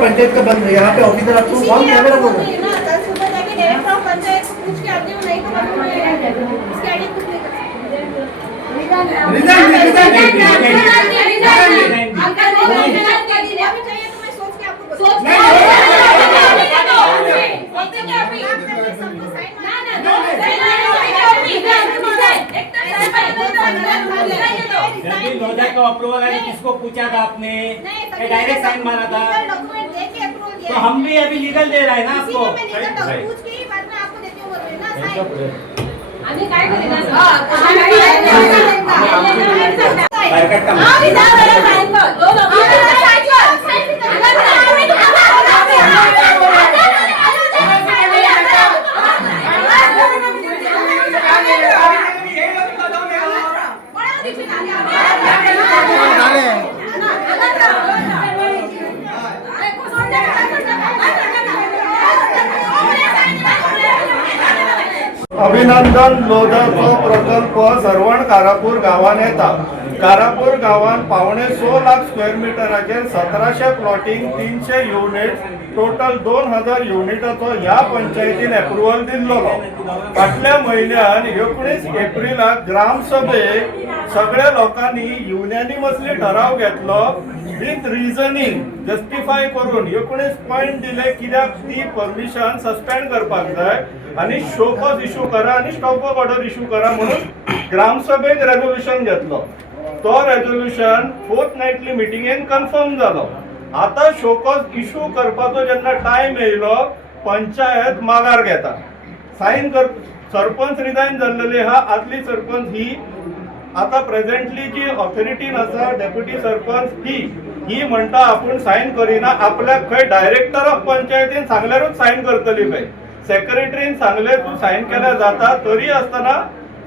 पंचायत का बंद है यहाँ पे ऑफिसर आपको कौन कैमरा बोल रहा है? का अप्रूवल है किसको पूछा था आपने? डायरेक्ट साइन मारा था तो हम भी अभी लीगल दे रहे हैं ना आपको। अभिनंदन लोधाचो प्रकल्प सरवण कारापूर गावान येता। कारापूर गावान 1.25 लाख स्क्वेअर मीटराचेर 1700 प्लॉटिंग 300 युनिट टोटल 2000 युनिटाचो ह्या पंचायतीन अप्रुवल दिल्लो। फाटल्या म्हयन्यान 19 एप्रिलाक ग्रामसभेक सगळ्या लोकांनी युनॅनिमसली ठराव घेतलो विथ रिजनिंग जस्टिफाय करून 19 पॉइंट दिले कित्याक ती परमिशन सस्पेंड करपाक जाय आणि शो कॉज इश्यू करा आणि स्टॉप वर्क ऑर्डर इश्यू करा म्हणून ग्रामसभेक रेझोल्युशन घेतलो। तो रेझोल्युशन फोर्थनाइटली मिटिंगेन कन्फर्म जालो। आता शो कॉज इश्यू करपाचो जेन्ना टाइम येयलो पंचायत माघार घेता। साइन कर सरपंच रिजाइन जाल्लेली हा आदली सरपंच ही आता प्रेझेंटली जी ऑथॉरिटीन आसा डेप्युटी सरपंच ही म्हणटा आपण साइन करिना, आपल्याक खंय डायरेक्टर ऑफ पंचायतीन सांगल्यारूच साइन करतली खंय। सेक्रेटरीन सांगले तू साइन केल्या जाता तरी आसतना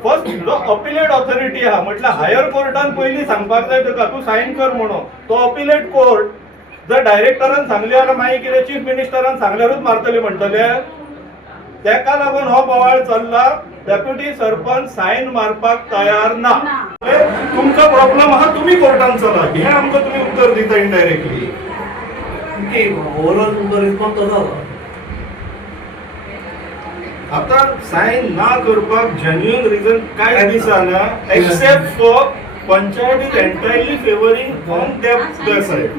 फर्स्ट जो अपिलेट ऑथॉरिटी आहा म्हटल्यार हायर कोर्टान पयलीं सांगपाक जाय तुका तू साइन कर म्हणून। तो अपिलेट कोर्ट जर डायरेक्टरान सांगली जाल्यार मागीर कितें चीफ मिनिस्टरान सांगल्यारूच मारतली म्हणटले। तेका लागून हो बोवाळ चल्ला। डेप्युटी सरपंच साइन मारपाक तयार ना। तुमचो प्रॉब्लेम आहा तुम्ही कोर्टान चला हे आमकां तुम्ही उत्तर दिता इनडायरेक्टली। ओव्हरऑल तुमचो रिस्पॉन्स कसो आसा? आता साइन ना करपाक जेन्युइन रिजन काय दिसना except for panchayat is entirely favouring on their side.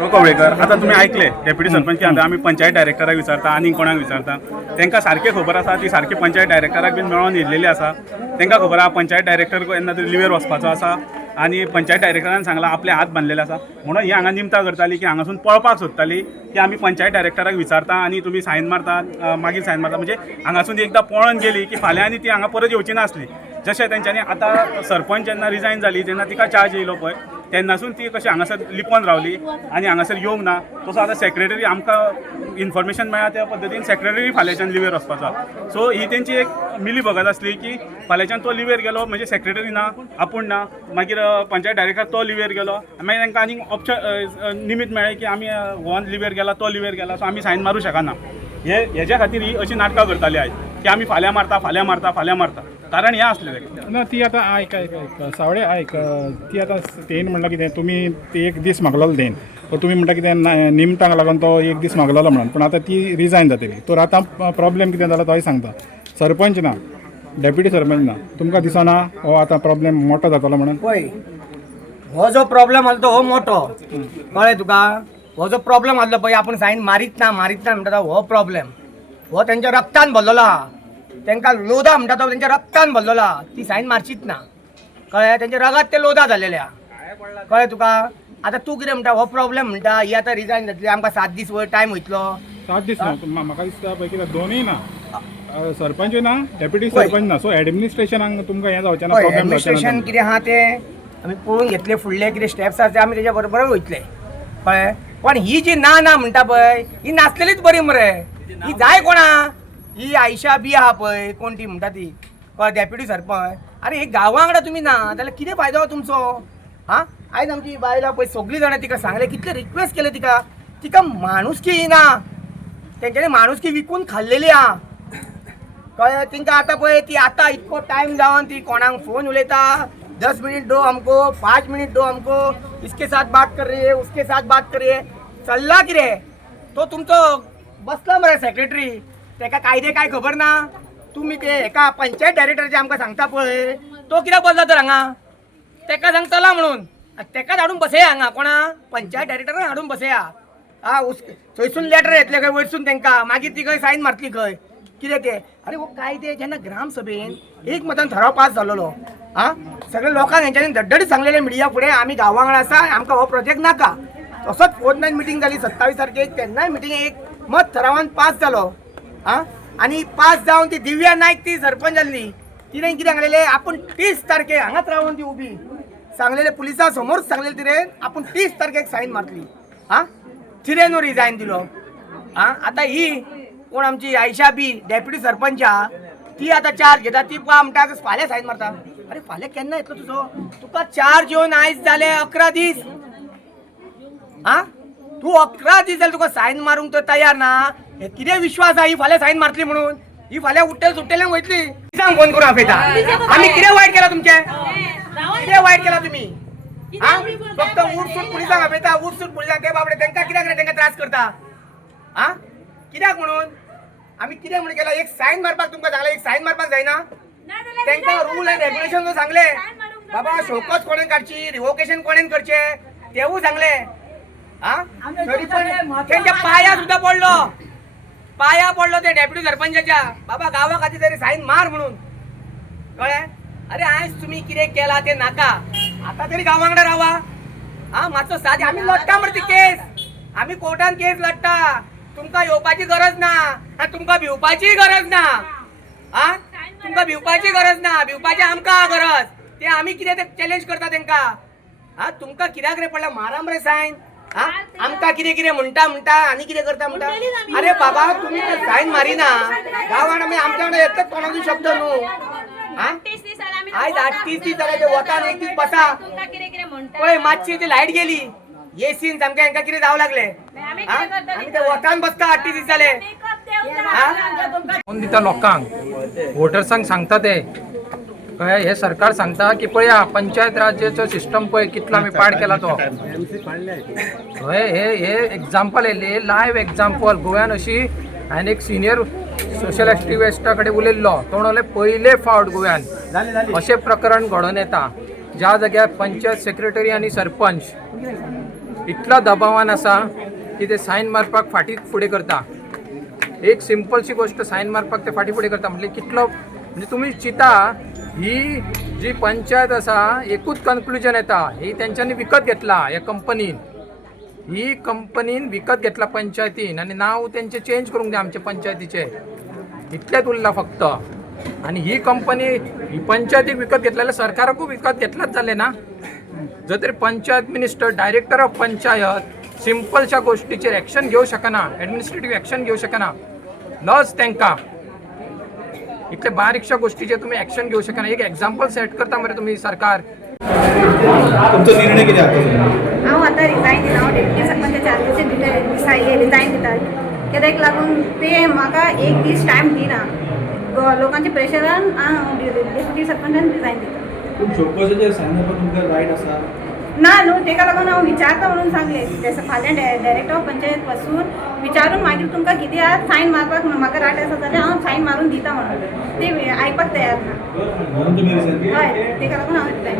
Kavlekar आता तुम्ही ऐकले डेप्युटी सरपंच की आम्ही पंचायत डायरेक्टराक विचारता आनी कोणाक विचारता तांकां सारखे खबर आसा ती सारखी पंचायत डायरेक्टराक बीन मेळोन येयल्लेली आसा। तांकां खबर आहा पंचायत डायरेक्टर केन्ना तरी लिव्हर वचपाचो आसा आनी पंचायत डायरेक्टरान सांगला आपले हात बांदलेले आसा म्हणून ही हांगा निमतां करताली की हांगासून पळपाक सोदताली की आमी पंचायत डायरेक्टराक विचारता आनी तुमी साइन मारतात मागीर साइन मारता म्हणजे हांगासून एकदां पळोवन गेली की फाल्यां आनी ती हांगा परत येवची नासली। जशें तेंच्यांनी आतां सरपंच जेन्ना रिजाइन जाली जेन्ना तिका चार्ज येयलो पळय तेन्नासून ती कशी हांगासर लिपोवन रावली आनी हांगासर येवंक ना। तसो आतां सेक्रेटरी आमकां इन्फॉर्मेशन मेळ्ळा त्या पद्दतीन सेक्रेटरी फाल्यांच्यान लिव्हर वचपाचो। सो ही तेंची एक मिली भगत आसली की फाल्यांच्यान तो लिव्हर गेलो म्हणजे सेक्रेटरी ना आपूण ना मागीर पंचायत डायरेक्टर तो लिव्हर गेलो मागीर तांकां आनीक ऑप्शन निमित मेळ्ळें की आमी हो लिव्हर गेला तो लिव्हर गेला सो आमी साइन मारूं शकना। हेज्या खातीर ही अशी नाटकां करताली आयज की आमी फाल्यां मारता फाल्यां मारता फाल्यां मारता कारण हें आसलें ना। ती आतां आयक सावळे आयक ती आतां तेन म्हणटा कितें तुमी ती एक दीस मागलेलो तेन तुमी म्हणटा कितें निमतांक लागून तो एक दीस मागलेलो म्हणून पण आतां ती रिजाइन जातली तर आतां प्रॉब्लेम कितें जाला तोय सांगता। सरपंच ना डेप्युटी सरपंच ना तुमकां दिसना हो आतां प्रॉब्लेम मोठो जातलो म्हणून? पळय हो जो प्रॉब्लेम आसलो तो हो मोठो कळ्ळें तुका। हो जो प्रॉब्लेम आसलो पळय आपूण साइन मारीत ना म्हणटा हो प्रॉब्लेम हो तेंच्या रक्तान भरलेलो आहा। तांकां लोधा म्हणटा तो तेंच्या रक्तान भरलेलो आहा ती साइन मारचीच ना कळ्ळें। तेंच्या रगात ते लोधा जालेले आहा कळ्ळें तुका। आतां तूं कितें म्हणटा हो प्रॉब्लेम म्हणटा ही आतां रिजाइन जातली आमकां 7 दीस वयर टायम वयतलो। 7 दीस ना म्हाका दिसता पळय कित्याक दोनूय ना सरपंच ना डेप्युटी सरपंच ना सो एडमिनिस्ट्रेशनाक तुमकां हें जावचें ना प्रॉब्लेम एडमिनिस्ट्रेशन कितें आहा तें आमी पळोवन घेतले फुडले कितें स्टेप्स आसा ते आमी तेच्या बरोबर वयतले कळ्ळें। पण ही जी ना म्हणटा पळय ही नासलेलीच बरी मरे। ही जाय कोणा ही आयशा बी आहा पळय कोण ती म्हणटा ती डेप्युटी सरपंच। अरे हे गांवा वांगडा तुमी ना जाल्यार कितें फायदो तुमचो? हां आयज आमची बायलां पळय सगळीं जाणां तिका सांगले कितले रिक्वेस्ट केले तिका माणूसकी ना तेंच्यांनी माणुसकी विकून खाल्लेली हा कळ्ळें तिंका आतां पळय ती आतां इतको टायम जावन ती कोणाक फोन उलयता 10 मिनट दो हमको 5 मिनट दो हमको इसके साथ बात कर रही है उसके साथ बात कर रही है चल्ला कितें तो तुमचो बसला मरे सेक्रेटरी तेका कायदे काय खबर ना तुम्ही ते एका पंचायत डायरेक्टर जे आमकां सांगता पळय तो कित्याक बसला तर हांगा तेका सांग चला म्हणून तेकाच हाडून बसया हांगा कोणा पंचायत डायरेक्टरान हाडून बसया थंयसून लेटर येतले खंय वयरसून तेंकां मागीर ती खंय सायन मारतली खंय कितें ते अरे हो कायदे जेन्ना ग्रामसभेन एक मतान ठराव पास जालोलो सगळे लोकांक हेंच्यांनी धडधडीत सांगलेले मिडिया फुडें आमी गांवा वांगडा आसा आमकां हो प्रोजेक्ट नाका तसोच फोर्थ मिटींग जाली 27 तारखेक तेन्नाय मिटींग एक मत ठरावान पास जालो आनी पास जावन ती दिव्या नायक ती सरपंच जाल्ली तिणें कितें सांगलेलें आपूण 30 तारखेक हांगाच रावून ती उबी सांगलेले पुलिसा समोर सांगलेले तिणें आपूण 30 तारखेक सायन मारतली तिणें न्हू रिजायन दिलो आतां ही कोण आमची आयशा बी डेप्युटी सरपंच ती आतां चार्ज घेता ती म्हणटा फाल्यां सायन मारता अरे फाल्यां केन्ना येतलो तुजो तुका चार्ज येवन आयज जाले 11 दीस तूं 11 दीस जाले तुका सायन मारूंक तर तयार ना हे कितें विश्वास आहा ही फाल्यां सायन मारतली म्हणून ही फाल्यां उठ्ठे सुट्टेल्यांक वयतली सांग फोन करून आपयता आमी कितें वायट केला तुमचें कितें वायट केला तुमी फक्त उठसूट पुलिसांक आपयता उठसूट पुलिसांक ते बाबडे तेंकां कित्याक रे तेंकां त्रास करता कित्याक म्हणून आमी कितें म्हणून केला एक सायन मारपाक तुमकां सांगलें एक सायन मारपाक जायना तेंकां रूल एंड रेग्युलेशन सांगले बाबा शोकत कोणें काडची रिवोकेशन कोणें करचें तेवूय सांगले तरी पण तेंच्या पाया पडलो ते डेप्युटी सरपंचाच्या बाबा गांवा खातीर तरी सायन मार म्हणून कळ्ळें अरे आयज तुमी कितें केला ते नाका आतां तरी गांवा वांगडा रावा मातसो सादी आमी लडटा मरे ती केस आमी कोर्टान केस लडटा तुमकां येवपाची गरज ना तुमकां भिवपाची गरज ना तुमकां भिवपाची गरज ना भिवपाची आमकां गरज ते आमी कितें ते चॅलेंज करता तेंकां तुमकां कित्याक रे पडला मारा मरे सायन आमकां कितें कितें म्हणटा आनी कितें करता म्हणटा अरे बाबा तुमी ते सायन मारिना गांवान आमी आमच्या वांगडा येतच कोणाचो शब्द न्हू आयज 38 दीस जाले ते वतान एक दीस बसा पळय मातशी ती लायट गेली एसीन सामकें हांकां कितें जावं लागलें आमी ते वतान बसता 38 दीस जाले फोन दिता लोकांक वोटर्सांक सांगता ते कळ्ळें हे सरकार सांगता की पळया पंचायत राज्याचो सिस्टम पळय कितलो आमी पाड केला तो हे एग्जाम्पल येयले लायव्ह एग्जाम्पल गोंयान अशी हांवें एक सिनियर सोशल एक्टिविस्टा कडेन उलयल्लो तो म्हणले पयले फावट गोंयान अशें प्रकरण घडोवन येता ज्या जाग्यार पंचायत सेक्रेटरी आनी सरपंच इतलो दबावान आसा की ते सायन मारपाक फाटीं फुडें करता एक सिंपलशी गोष्ट सायन मारपाक ते फाटीं फुडें करता म्हणजे कितलो म्हणजे तुमी चिता ही जी पंचायत आसा एकूच कन्क्लुजन येता ही तेंच्यांनी विकत घेतला ह्या कंपनीन ही कंपनीन विकत घेतला पंचायतीन आनी नांव तेंचें चेंज करूंक जाय आमच्या पंचायतीचें इतलेंच उरलां फक्त आनी ही कंपनी ही पंचायतीक विकत घेतलेल्या सरकाराकूय विकत घेतलाच जालें ना जर तरी panchayat minister director of panchayat सिंपलशा गोष्टीचेर एक्शन घेवंक शकना एडमिनिस्ट्रेटीव एक्शन घेवंक शकना लज तेंकां इतले बारीकशा गोष्टीचेर तुमी एक्शन घेवंक शकना एक एग्जाम्पल सेट करता मरे तुमी सरकार तुमचो निर्णय कितें आसा हांव आतां रिजायन दिता हांव डेप्युटी सरपंचाचे रिजायन दिता कित्याक लागून ते म्हाका एक दीस टायम दिना लोकांच्या प्रेशरान हांव डेप्युटी सरपंचान रिजायन दिता पूण चौकशेचेर सायन मारपाक तुमकां रायट आसा ना न्हू तेका लागून हांव विचारता म्हणून सांगले जसं फाल्यां डायरेक्टर ऑफ पंचायत पासून विचारून मागीर तुमकां कितें आसा सायन मारपाक म्हाका रायट आसा जाल्यार हांव सायन मारून दिता म्हणून ते आयकपाक तयार ना म्हणून तुमी रिजायन हय तेका लागून हांव रिजायन